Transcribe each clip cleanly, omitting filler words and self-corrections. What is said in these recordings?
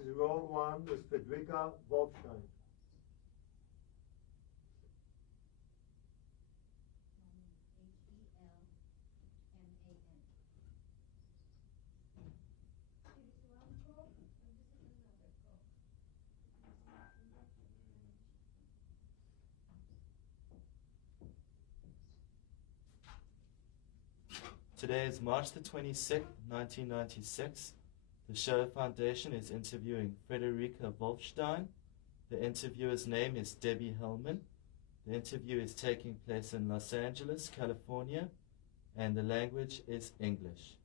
is roll one with Fryderyka Wolfstein. Today is March the 26th, 1996. The Shoah Foundation is interviewing Fryderyka Wolfstein. The interviewer's name is Debbie Hellman. The interview is taking place in Los Angeles, California, and the language is English.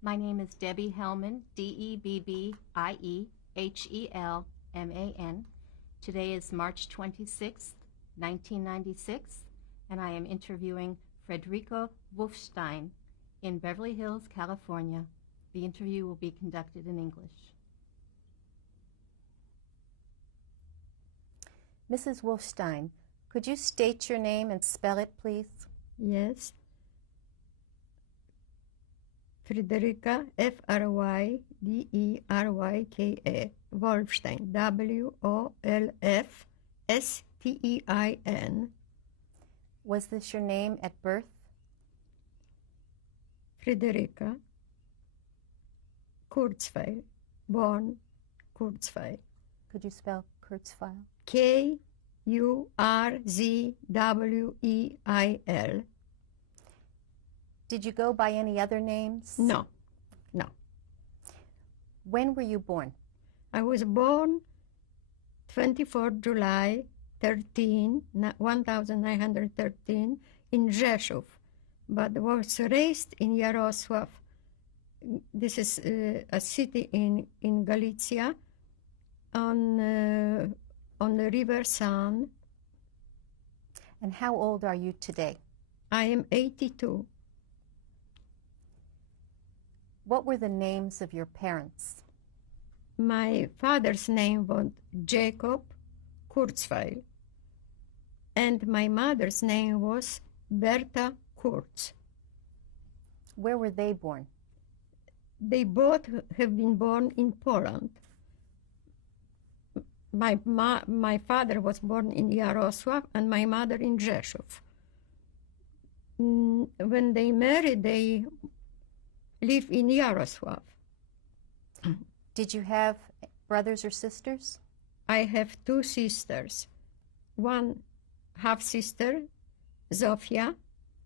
My name is Debbie Hellman, Debbiehelman. Today is March 26th, 1996, and I am interviewing Fryderyka Wolfstein in Beverly Hills, California. The interview will be conducted in English. Mrs. Wolfstein, could you state your name and spell it, please? Yes. Fryderyka, Fryderyka, Wolfstein, Wolfstein. Was this your name at birth? Fryderyka Kurzweil, born Kurzweil. Could you spell Kurzweil? Kurzweil. Did you go by any other names? No. When were you born? I was born 24 July 1913 in Rzeszów, but was raised in Jarosław. This is a city in Galicia on the River San. And how old are you today? I am 82. What were the names of your parents? My father's name was Jacob Kurzweil, and my mother's name was Berta Kurz. Where were they born? They both have been born in Poland. My father was born in Jarosław and my mother in Rzeszów. When they married, they lived in Jarosław. Did you have brothers or sisters? I have two sisters. One half-sister, Zofia,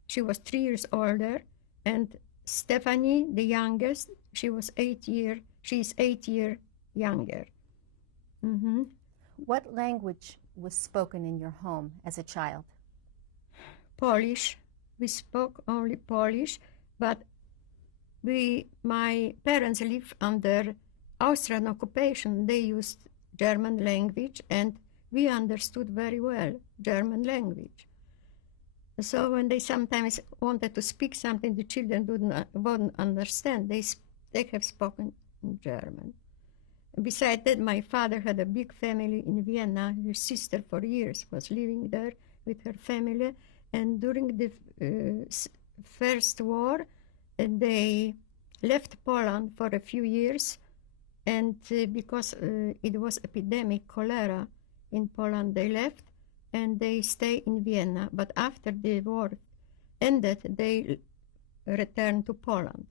she was 3 years older, and Stephanie, the youngest, she is 8 years younger. Mm-hmm. What language was spoken in your home as a child? Polish. We spoke only Polish, but my parents lived under Austrian occupation. They used German language, and we understood very well German language. So when they sometimes wanted to speak something the children wouldn't understand, they have spoken in German. Besides that, my father had a big family in Vienna. His sister for years was living there with her family, and during the First War, they left Poland for a few years, and because it was epidemic cholera in Poland, they left, and they stay in Vienna. But after the war ended, they returned to Poland.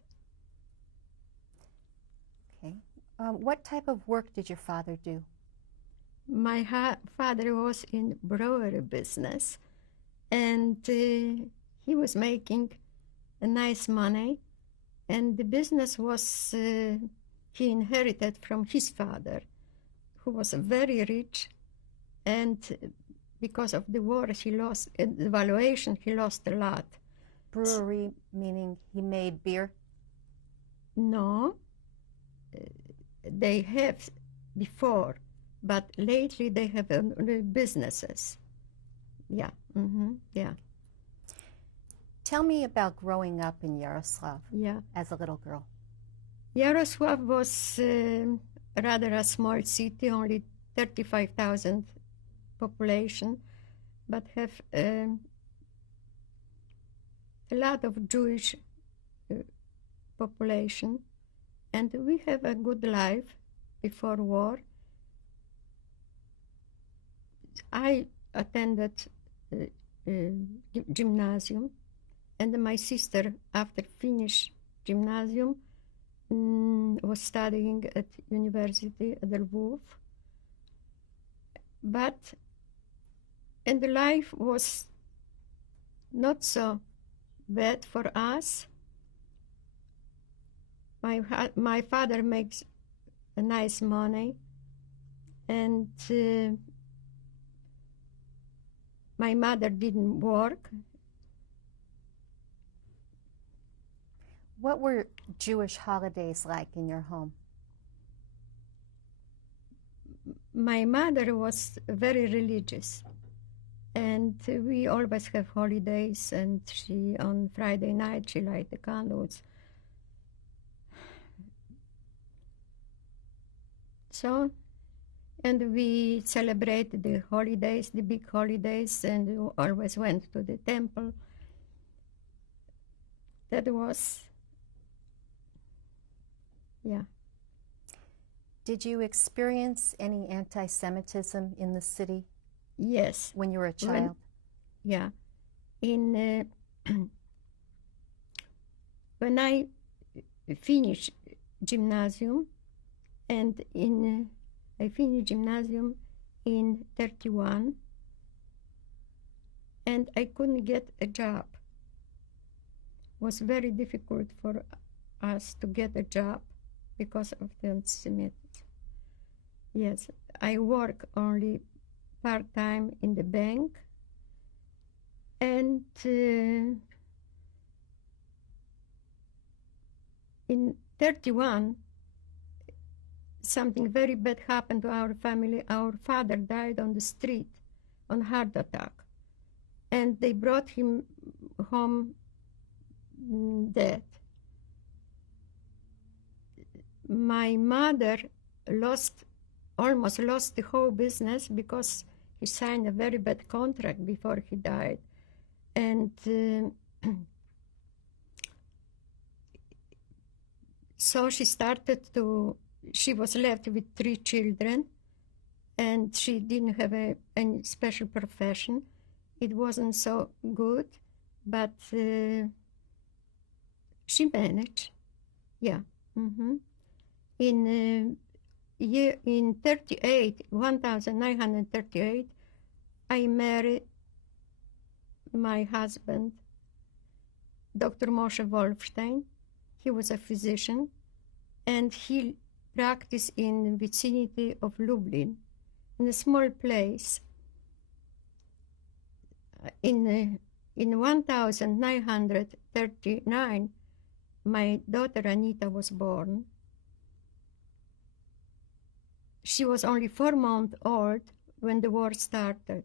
Okay. What type of work did your father do? My father was in brewery business, and he was making a nice money, and the business was he inherited from his father, who was very rich, and because of the war he lost the valuation, he lost a lot. Brewery meaning he made beer? No, they have before, but lately they have businesses. Yeah, yeah. Tell me about growing up in Yaroslav as a little girl. Yaroslav was rather a small city, only 35,000 population, but have a lot of Jewish population, and we have a good life before war. I attended gymnasium, and my sister, after finish gymnasium, was studying at University at Lwów. And life was not so bad for us. My father makes a nice money, and my mother didn't work. What were Jewish holidays like in your home? My mother was very religious, and we always have holidays, and she, on Friday night, she light the candles. So, and we celebrated the holidays, the big holidays, and we always went to the temple. That was, yeah. Did you experience any anti-Semitism in the city? Yes. When you were a child? In when I finished gymnasium, and I finished gymnasium in 1931, and I couldn't get a job. It was very difficult for us to get a job because of the anti-Semitism. Yes, I work only part-time in the bank, and in 1931, something very bad happened to our family. Our father died on the street on heart attack, and they brought him home dead. My mother almost lost the whole business because he signed a very bad contract before he died. And so she was left with 3 children, and she didn't have any special profession. It wasn't so good, but she managed, yeah. Mm-hmm. In 1938, I married my husband, Dr. Moshe Wolfstein. He was a physician, and he practiced in the vicinity of Lublin, in a small place. In 1939, my daughter Anita was born. She was only 4 months old when the war started.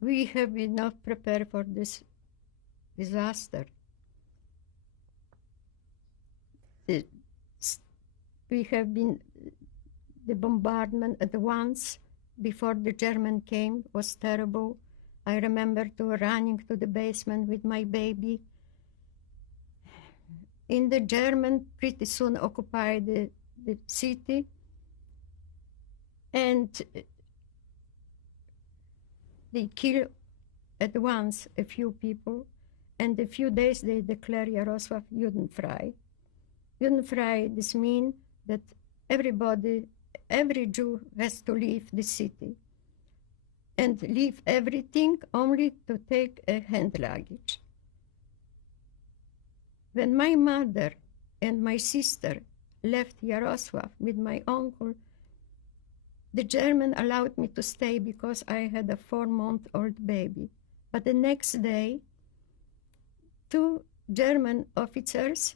We have been not prepared for this disaster. We have been, the bombardment at once before the German came was terrible. I remember running to the basement with my baby. In the German pretty soon occupied the city, and they kill at once a few people, and a few days they declare Yaroslavl Judenfrei. Judenfrei, this means that every Jew has to leave the city and leave everything only to take a hand luggage. When my mother and my sister left Yaroslavl with my uncle, the German allowed me to stay because I had a 4-month-old baby. But the next day, 2 German officers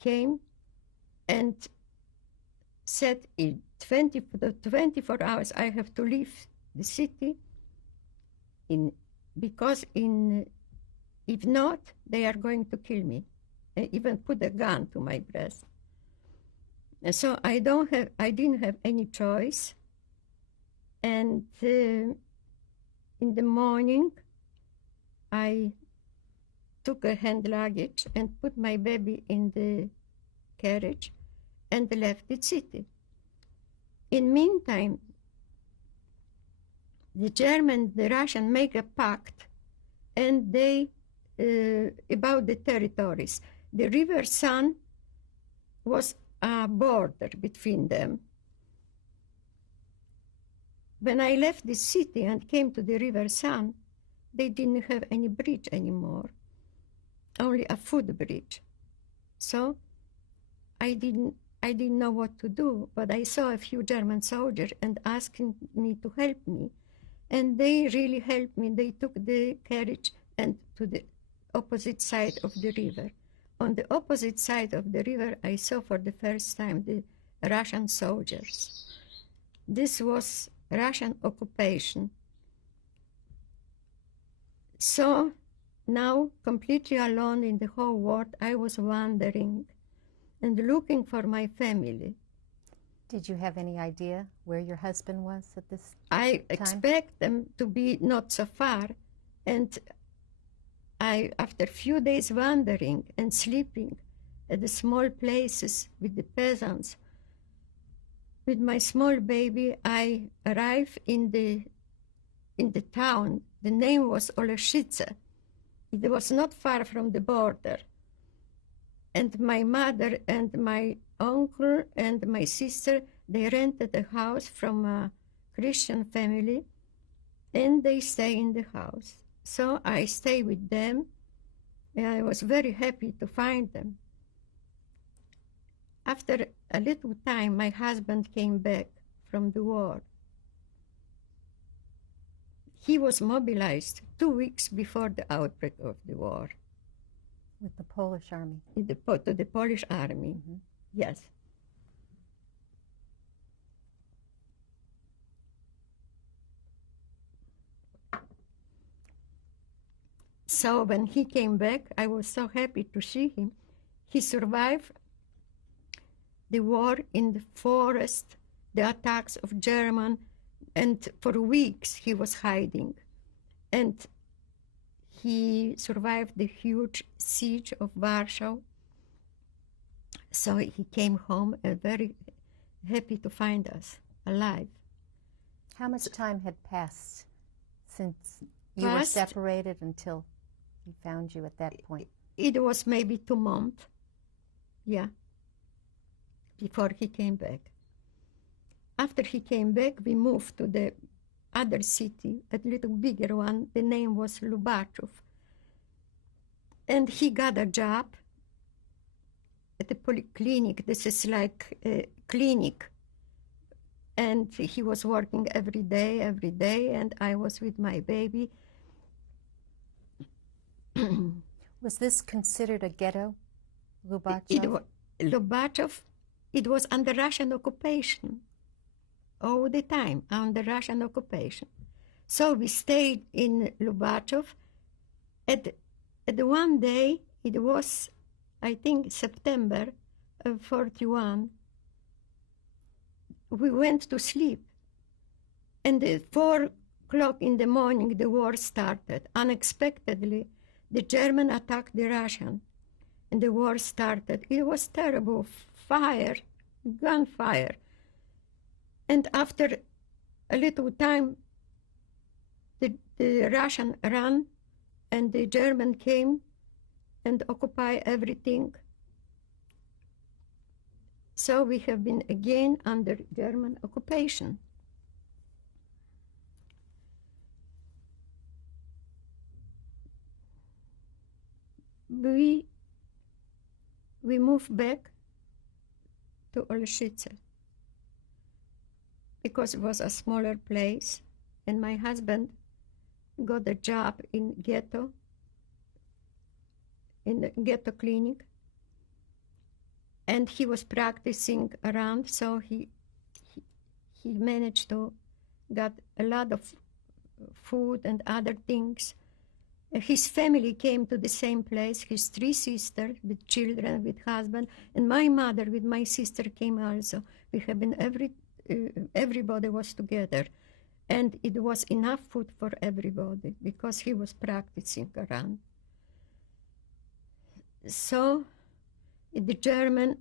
came and said in 24 hours I have to leave the city, because if not, they are going to kill me. They even put a gun to my breast. And so I didn't have any choice. And in the morning, I took a hand luggage and put my baby in the carriage and left the city. In meantime, the German, the Russian make a pact, and they, about the territories. The River San was a border between them. When I left the city and came to the River San, they didn't have any bridge anymore, only a footbridge. So I didn't know what to do, but I saw a few German soldiers and asking me to help me. And they really helped me. They took the carriage and to the opposite side of the river. On the opposite side of the river, I saw for the first time the Russian soldiers. This was Russian occupation. So now, completely alone in the whole world, I was wandering and looking for my family. Did you have any idea where your husband was at this I time? expect them to be not so far, and after a few days wandering and sleeping at the small places with the peasants, with my small baby, I arrived in the town. The name was Oleshice. It was not far from the border. And my mother and my uncle and my sister, they rented a house from a Christian family, and they stay in the house. So I stay with them, and I was very happy to find them. After a little time, my husband came back from the war. He was mobilized 2 weeks before the outbreak of the war. With the Polish army? To the Polish army, Mm-hmm. yes. So when he came back, I was so happy to see him. He survived the war in the forest, the attacks of German, and for weeks he was hiding. And he survived the huge siege of Warsaw. So he came home very happy to find us alive. How much time had passed since you were separated until he found you at that point? It was maybe 2 months, yeah, before he came back. After he came back, we moved to the other city, a little bigger one. The name was Lubachów. And he got a job at the polyclinic. This is like a clinic. And he was working every day, and I was with my baby. Was this considered a ghetto, Lubachów? Lubachów, it was under Russian occupation. All the time under Russian occupation. So we stayed in Lubachów. At one day, it was, I think, September of 41, we went to sleep. And at 4 o'clock in the morning, the war started. Unexpectedly, the German attacked the Russian, and the war started. It was terrible, fire, gunfire. And after a little time, the Russian ran, and the German came and occupied everything. So we have been again under German occupation. We moved back to Oleshice because it was a smaller place, and my husband got a job in the ghetto clinic, and he was practicing around, so he managed to get a lot of food and other things. His family came to the same place, his 3 sisters with children, with husband, and my mother with my sister came also. We have been everybody was together, and it was enough food for everybody because he was practicing around. So the German,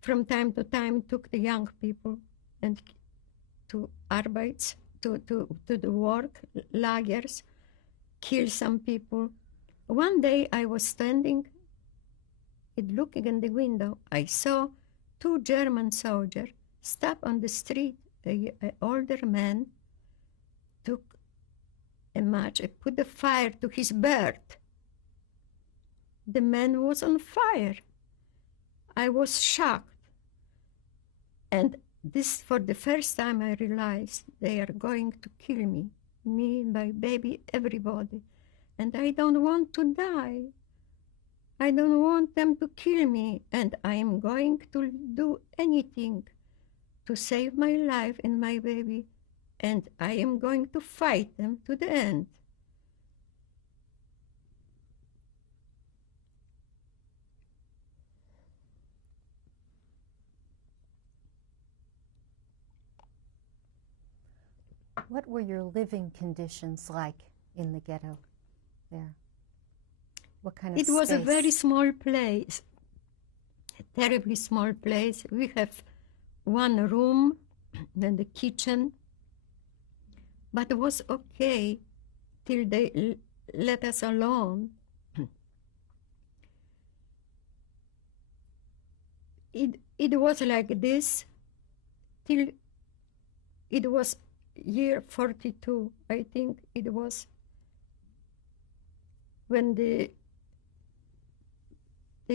from time to time, took the young people and to arbeits, to the work, lagers, kill some people. One day I was standing and looking in the window. I saw 2 German soldiers stop on the street. An older man took a match and put the fire to his beard. The man was on fire. I was shocked. And this, for the first time, I realized they are going to kill me, my baby, everybody. And I don't want to die. I don't want them to kill me. And I am going to do anything to save my life and my baby. And I am going to fight them to the end. What were your living conditions like in the ghetto there? What kind of It was a space? very small place, a terribly small place. We have 1 room and the kitchen, but it was okay till they let us alone. It was like this till it was year 42, I think it was, when they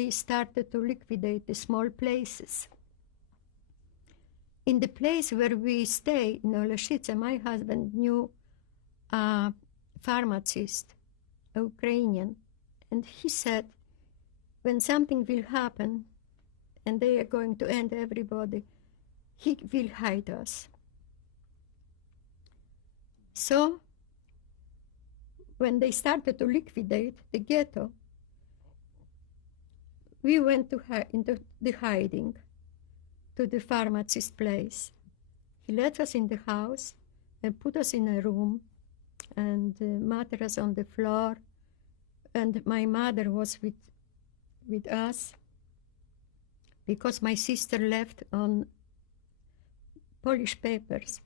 started to liquidate the small places. In the place where we stay, in Oleshice, my husband knew a pharmacist, a Ukrainian, and he said, when something will happen and they are going to end everybody, he will hide us. So, when they started to liquidate the ghetto, we went into the hiding to the pharmacist place. He let us in the house and put us in a room and mattress on the floor, and my mother was with us because my sister left on Polish papers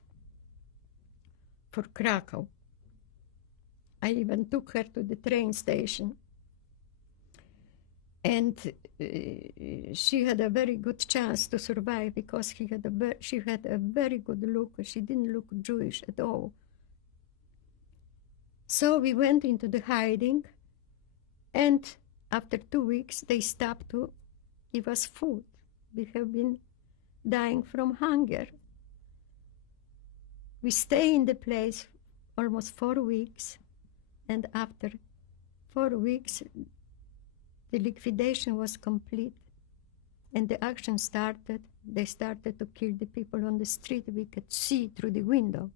for Krakow. I even took her to the train station. And she had a very good chance to survive because she had a very good look. She didn't look Jewish at all. So we went into the hiding, and after 2 weeks, they stopped to give us food. We have been dying from hunger. We stay in the place almost 4 weeks, and after 4 weeks, the liquidation was complete, and the action started. They started to kill the people on the street. We could see through the window.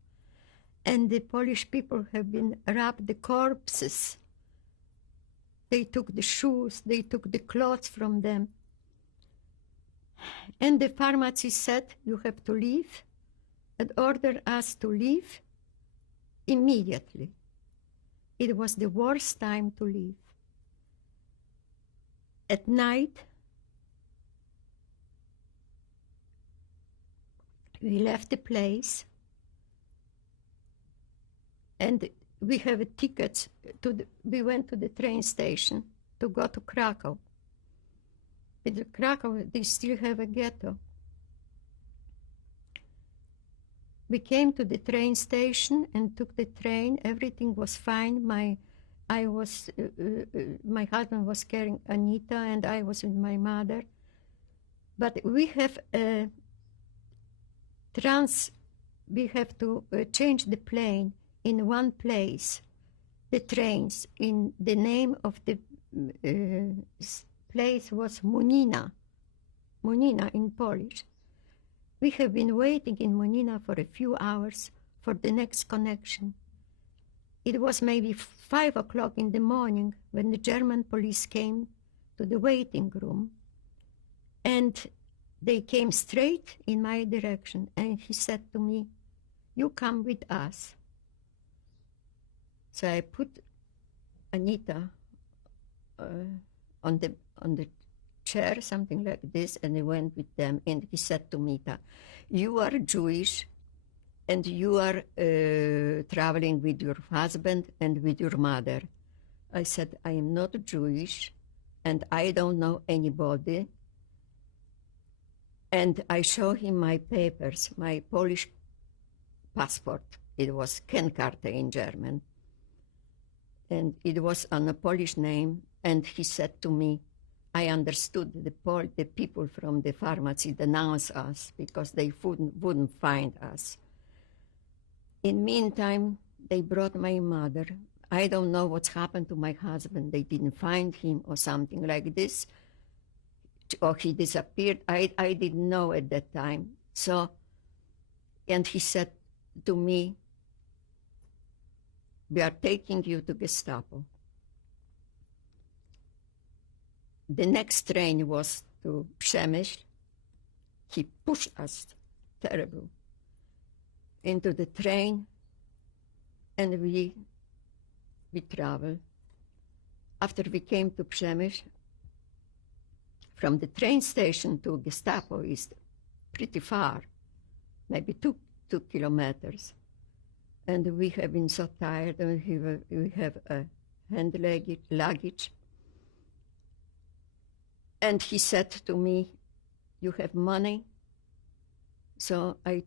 And the Polish people have been wrapped the corpses. They took the shoes, they took the clothes from them. And the pharmacist said, you have to leave, and ordered us to leave immediately. It was the worst time to leave. At night, we left the place, and we have tickets we went to the train station to go to Krakow. But Krakow, they still have a ghetto. We came to the train station and took the train. Everything was fine. My husband was carrying Anita, and I was with my mother. But we have we have to change the plane in one place, the trains. In the name of the place was Munina in Polish. We have been waiting in Munina for a few hours for the next connection. It was maybe 5 o'clock in the morning when the German police came to the waiting room, and they came straight in my direction, and he said to me, you come with us. So I put Anita on the chair, something like this, and I went with them, and he said to Mita, "You are Jewish, and you are traveling with your husband and with your mother." I said, "I am not Jewish, and I don't know anybody." And I show him my papers, my Polish passport. It was Kenkarte in German. And it was on a Polish name. And he said to me, I understood the people from the pharmacy denounced us because they wouldn't find us. In meantime, they brought my mother. I don't know what's happened to my husband. They didn't find him or something like this. Or he disappeared. I didn't know at that time. So, and he said to me, "We are taking you to Gestapo." The next train was to Przemyśl. He pushed us, terrible, into the train, and we traveled. After we came to Przemyśl, from the train station to Gestapo is pretty far, maybe two kilometers. And we have been so tired, and we have a hand luggage. And he said to me, "You have money?" So I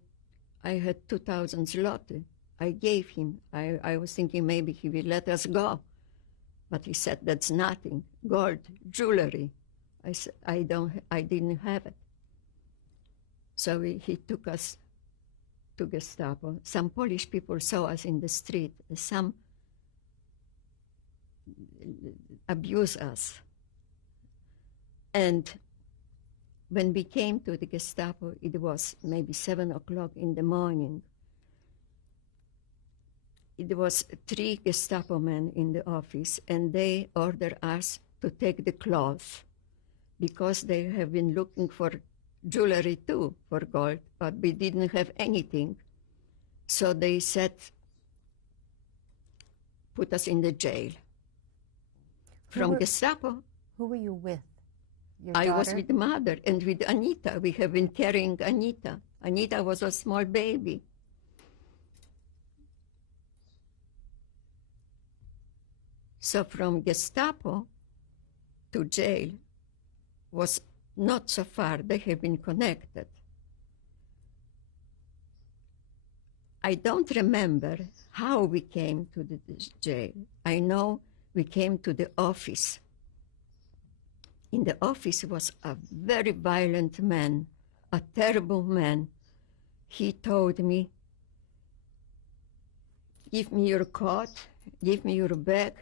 had 2,000 zloty. I gave him. I was thinking maybe he will let us go. But he said, "That's nothing. Gold, jewelry." I said, I didn't have it. So he took us to Gestapo. Some Polish people saw us in the street. Some abused us. And when we came to the Gestapo, it was maybe 7 o'clock in the morning. It was 3 Gestapo men in the office, and they ordered us to take the clothes, because they have been looking for jewelry too, for gold, but we didn't have anything. So they said, put us in the jail. From Gestapo. Who were you with? Your I daughter? was with mother and with Anita. We have been carrying Anita. Anita was a small baby. So from Gestapo to jail was not so far. They have been connected. I don't remember how we came to the jail. I know we came to the office. In the office was a very violent man, a terrible man. He told me, "Give me your coat, give me your bag.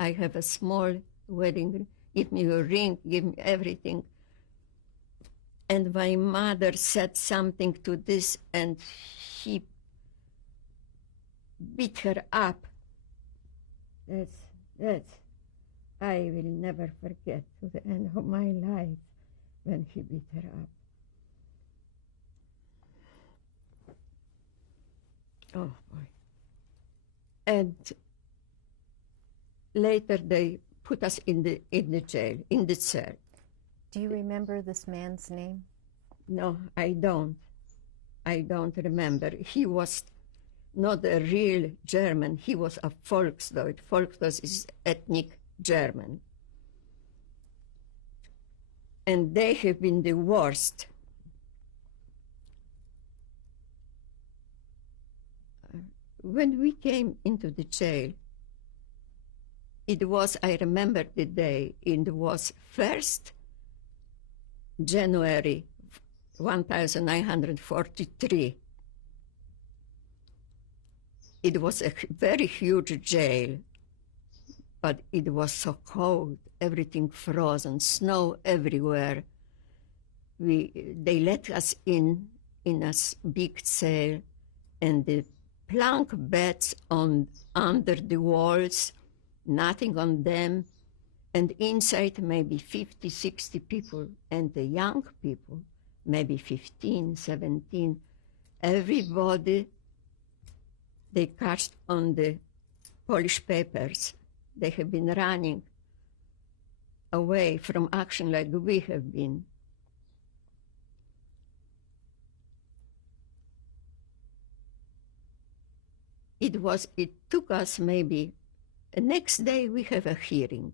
I have a small wedding ring. Give me your ring, give me everything." And my mother said something to this, and he beat her up. That's, I will never forget to the end of my life when he beat her up. Oh boy. And later they put us in the jail, in the cell. Do you remember this man's name? No, I don't. I don't remember. He was not a real German. He was a Volksdeutsch. Volksdeutsch is ethnic German. And they have been the worst. When we came into the jail, it was, I remember the day, it was 1st January 1943. It was a very huge jail, but it was so cold, everything frozen, snow everywhere. They let us in a big cell, and the plank beds under the walls, nothing on them, and inside maybe 50, 60 people, and the young people, maybe 15, 17, everybody, they cast on the Polish papers. They have been running away from action like we have been. It took us maybe, the next day we have a hearing.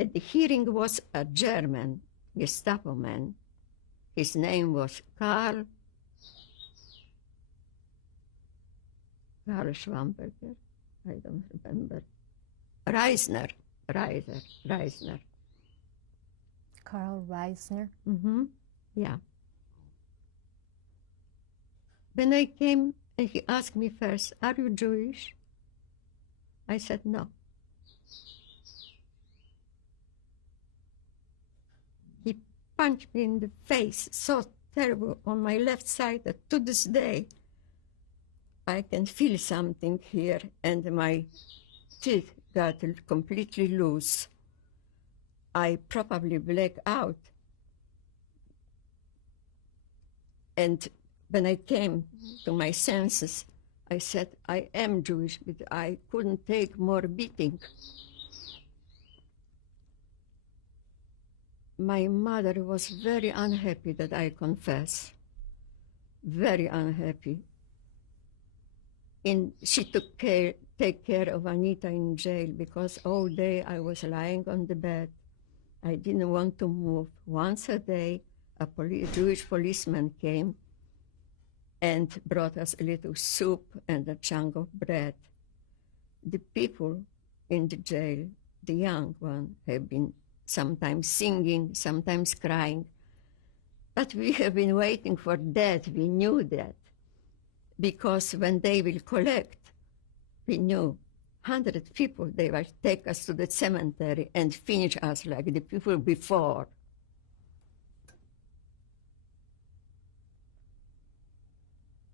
At the hearing was a German Gestapo man. His name was Karl Schwamberger, I don't remember. Reisner. Karl Reisner? Mm-hmm. Yeah. When I came, and he asked me first, "Are you Jewish?" I said no. He punched me in the face so terrible on my left side that to this day I can feel something here, and my teeth got completely loose. I probably black out. And when I came to my senses, I said, I am Jewish, but I couldn't take more beating. My mother was very unhappy that I confess, very unhappy. She take care of Anita in jail because all day I was lying on the bed. I didn't want to move. Once a day, a Jewish policeman came and brought us a little soup and a chunk of bread. The people in the jail, the young ones, have been sometimes singing, sometimes crying. But we have been waiting for that. We knew that. Because when they will collect, we knew 100 people, they will take us to the cemetery and finish us like the people before.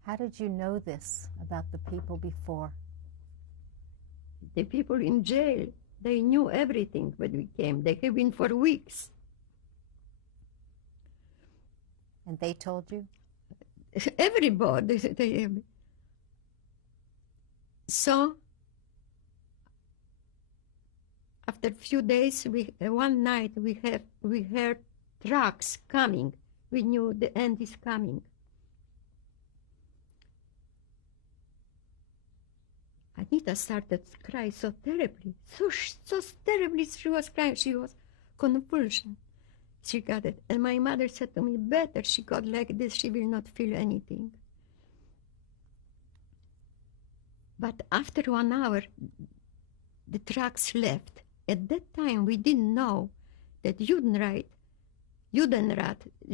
How did you know this about the people before? The people in jail, they knew everything when we came. They have been for weeks. And they told you? Everybody. So, after a few days, one night we heard trucks coming. We knew the end is coming. Anita started to cry so terribly, so terribly. She was crying. She was convulsion. She got it. And my mother said to me, better she got like this, she will not feel anything. But after 1 hour, the trucks left. At that time, we didn't know that Judenrat,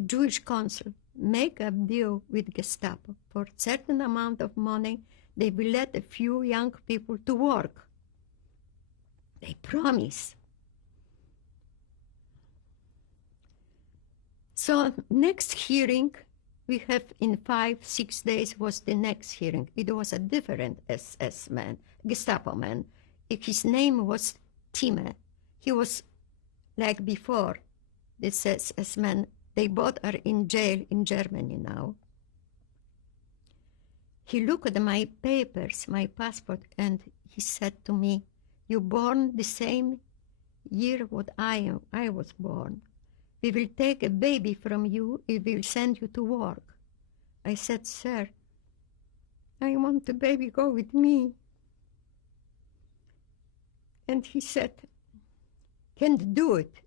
Jewish consul, make a deal with Gestapo. For a certain amount of money, they will let a few young people to work. They promise. So next hearing, we have in 5-6 days was the next hearing. It was a different SS man, Gestapo man. His name was Time. He was like before, this SS man. They both are in jail in Germany now. He looked at my papers, my passport, and he said to me, "You born the same year what I was born. We will take a baby from you, we will send you to work." I said, "Sir, I want the baby go with me." And he said, "Can't do it,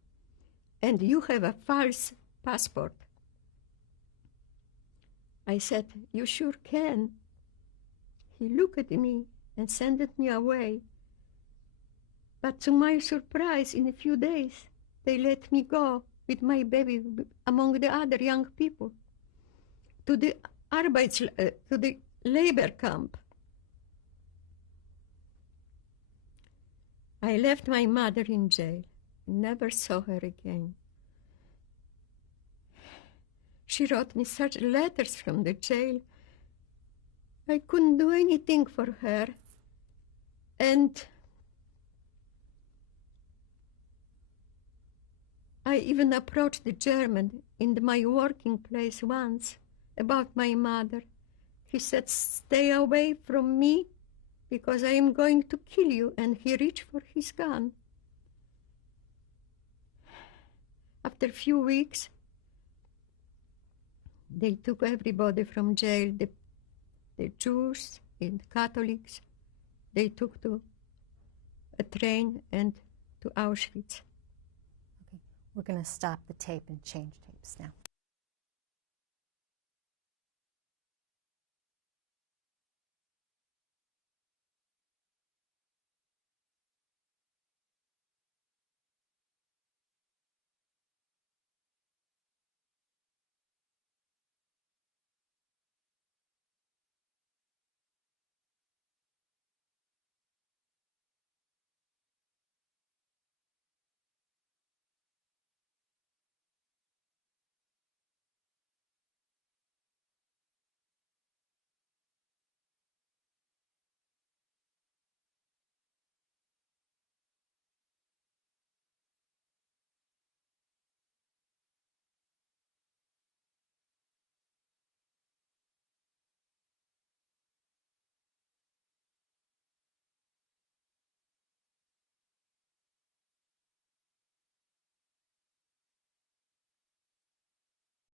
and you have a false passport." I said, "You sure can." He looked at me and sent me away. But to my surprise, in a few days, they let me go with my baby among the other young people to the labor camp. I left my mother in jail. Never saw her again. She wrote me such letters from the jail. I couldn't do anything for her. And I even approached the German in my working place once about my mother. He said, "Stay away from me. because I am going to kill you. And he reached for his gun. After a few weeks, they took everybody from jail, the Jews and Catholics. They took to a train and to Auschwitz. Okay, we're going to stop the tape and change tapes now.